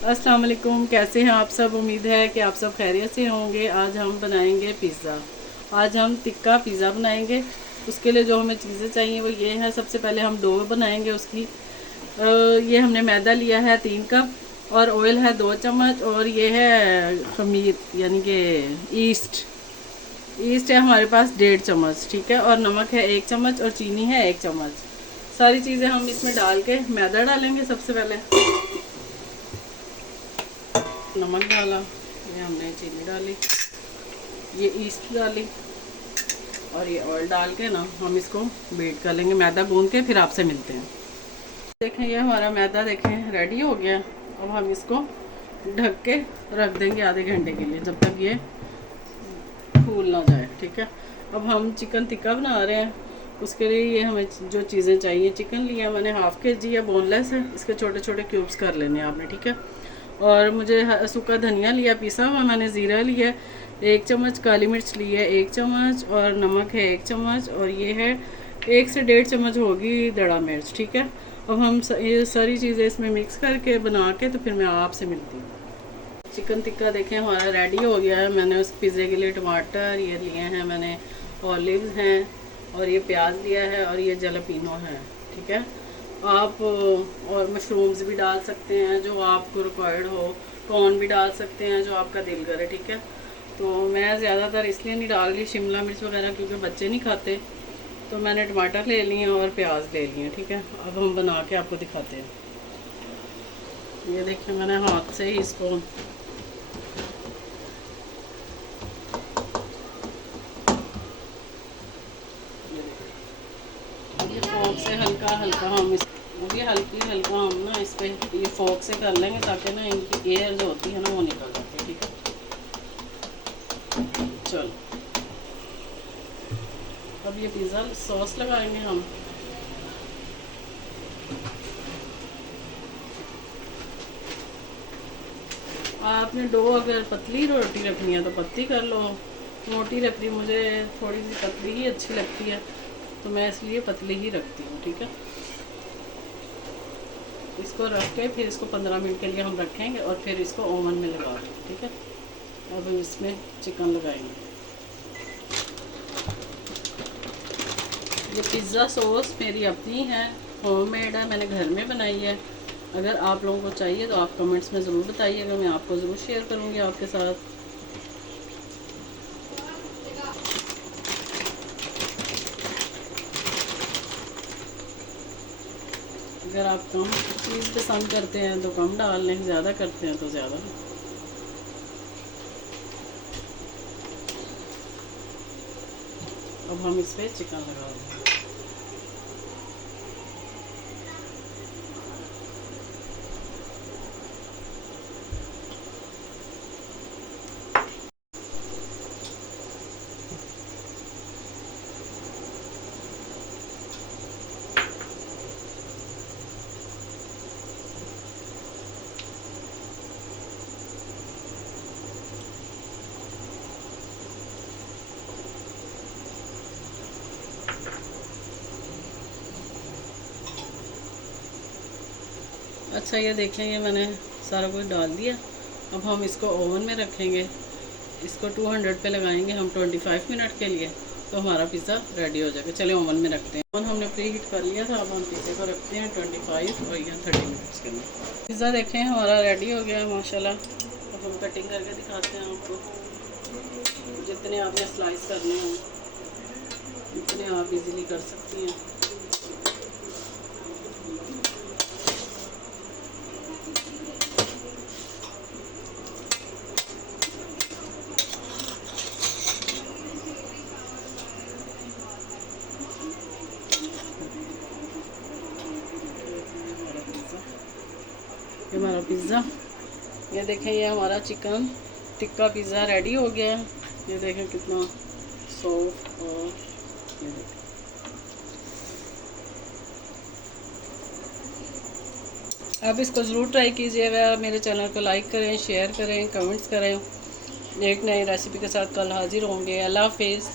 अस्सलाम वालेकुम, कैसे हैं आप सब। उम्मीद है कि आप सब खैरियत से होंगे। आज हम बनाएंगे पिज़्ज़ा। आज हम तिक्का पिज़्ज़ा बनाएंगे। उसके लिए जो हमें चीज़ें चाहिए वो ये है। सबसे पहले हम डो बनाएंगे उसकी। ये हमने मैदा लिया है 3 कप, और ऑयल है 2 चम्मच, और ये है खमीर यानी कि ईस्ट। ईस्ट है हमारे पास 1.5 चम्मच, ठीक है। और नमक है 1 चम्मच, और चीनी है 1 चम्मच। सारी चीज़ें हम इसमें डाल के मैदा डालेंगे। सबसे पहले नमक डाला, ये हमने चीनी डाली, ये ईस्ट डाली, और ये ऑयल डाल के ना हम इसको बीट कर लेंगे मैदा गूंद के। फिर आपसे मिलते हैं। देखें ये हमारा मैदा देखें रेडी हो गया। अब हम इसको ढक के रख देंगे आधे घंटे के लिए, जब तक ये फूल ना जाए, ठीक है। अब हम चिकन टिक्का बना रहे हैं। उसके लिए ये हमें जो चीज़ें चाहिए, चिकन लिया मैंने हाफ़ kg है, बोनलेस है। इसके छोटे छोटे क्यूब्स कर लेने आपने, ठीक है। और मुझे सूखा धनिया लिया पिसा हुआ मैंने, ज़ीरा लिया 1 चम्मच, काली मिर्च ली है 1 चम्मच, और नमक है 1 चम्मच, और ये है 1 से 1.5 चम्मच होगी दड़ा मिर्च, ठीक है। अब हम ये सारी चीज़ें इसमें मिक्स करके बना के तो फिर मैं आपसे मिलती हूँ। चिकन टिक्का देखें हमारा रेडी हो गया है। मैंने उस पिज़्ज़े के लिए टमाटर ये लिए हैं मैंने, ऑलिव्स हैं, और ये प्याज लिया है, और ये जलापिनो है, ठीक है। आप और मशरूम्स भी डाल सकते हैं जो आपको रिक्वायर्ड हो, कॉर्न भी डाल सकते हैं जो आपका दिल करे, ठीक है। तो मैं ज़्यादातर इसलिए नहीं डाल रही शिमला मिर्च वगैरह, क्योंकि बच्चे नहीं खाते। तो मैंने टमाटर ले लिए और प्याज ले लिए, ठीक है। अब हम बना के आपको दिखाते हैं। ये देखिए मैंने हाथ से ही इसको ये फोक से हल्का हल्का हम इस ये हल्की हल्का हम ना इस पे ये फोक से कर लेंगे, ताकि ना इनकी एयर जो होती है ना वो निकल जाती है, ठीक है। चलो अब ये पिज़्ज़ा सॉस लगाएंगे हम। आपने डो अगर पतली रोटी रखनी है तो पतली कर लो, मोटी रखनी मुझे थोड़ी सी पतली ही अच्छी लगती है, तो मैं इसलिए पतली ही रखती हूँ, ठीक है। इसको रख के फिर इसको 15 मिनट के लिए हम रखेंगे, और फिर इसको ओवन में लगा देंगे, ठीक है। अब हम इसमें चिकन लगाएंगे। ये पिज़्ज़ा सॉस मेरी अपनी है, होममेड है, मैंने घर में बनाई है। अगर आप लोगों को चाहिए तो आप कमेंट्स में ज़रूर बताइएगा, मैं आपको ज़रूर शेयर करूँगी आपके साथ। अगर आप कम चीज़ पसंद करते हैं तो कम डाल लें, ज़्यादा करते हैं तो ज़्यादा। अब हम इस पर चिकन लगा देंगे। अच्छा ये देखें, ये मैंने सारा कुछ डाल दिया। अब हम इसको ओवन में रखेंगे। इसको 200 पे लगाएंगे हम 25 मिनट के लिए, तो हमारा पिज़्ज़ा रेडी हो जाएगा। चले ओवन में रखते हैं। ओवन हमने प्री हीट कर लिया था। अब हम पिज़्ज़े को रखते हैं 25 और या 30 मिनट्स के लिए। पिज़्ज़ा देखें हमारा रेडी हो गया है माशाल्लाह। अब हम कटिंग करके दिखाते हैं आपको। जितने आपने स्लाइस करने हों उतने आप इजीली कर सकती हैं। ये हमारा पिज़्ज़ा, ये देखें ये हमारा चिकन टिक्का पिज़्ज़ा रेडी हो गया है। ये देखें कितना सॉफ्ट, और ये देखें। आप इसको ज़रूर ट्राई कीजिएगा। मेरे चैनल को लाइक करें, शेयर करें, कमेंट्स करें। एक नई रेसिपी के साथ कल हाजिर होंगे। अल्लाह हाफिज़।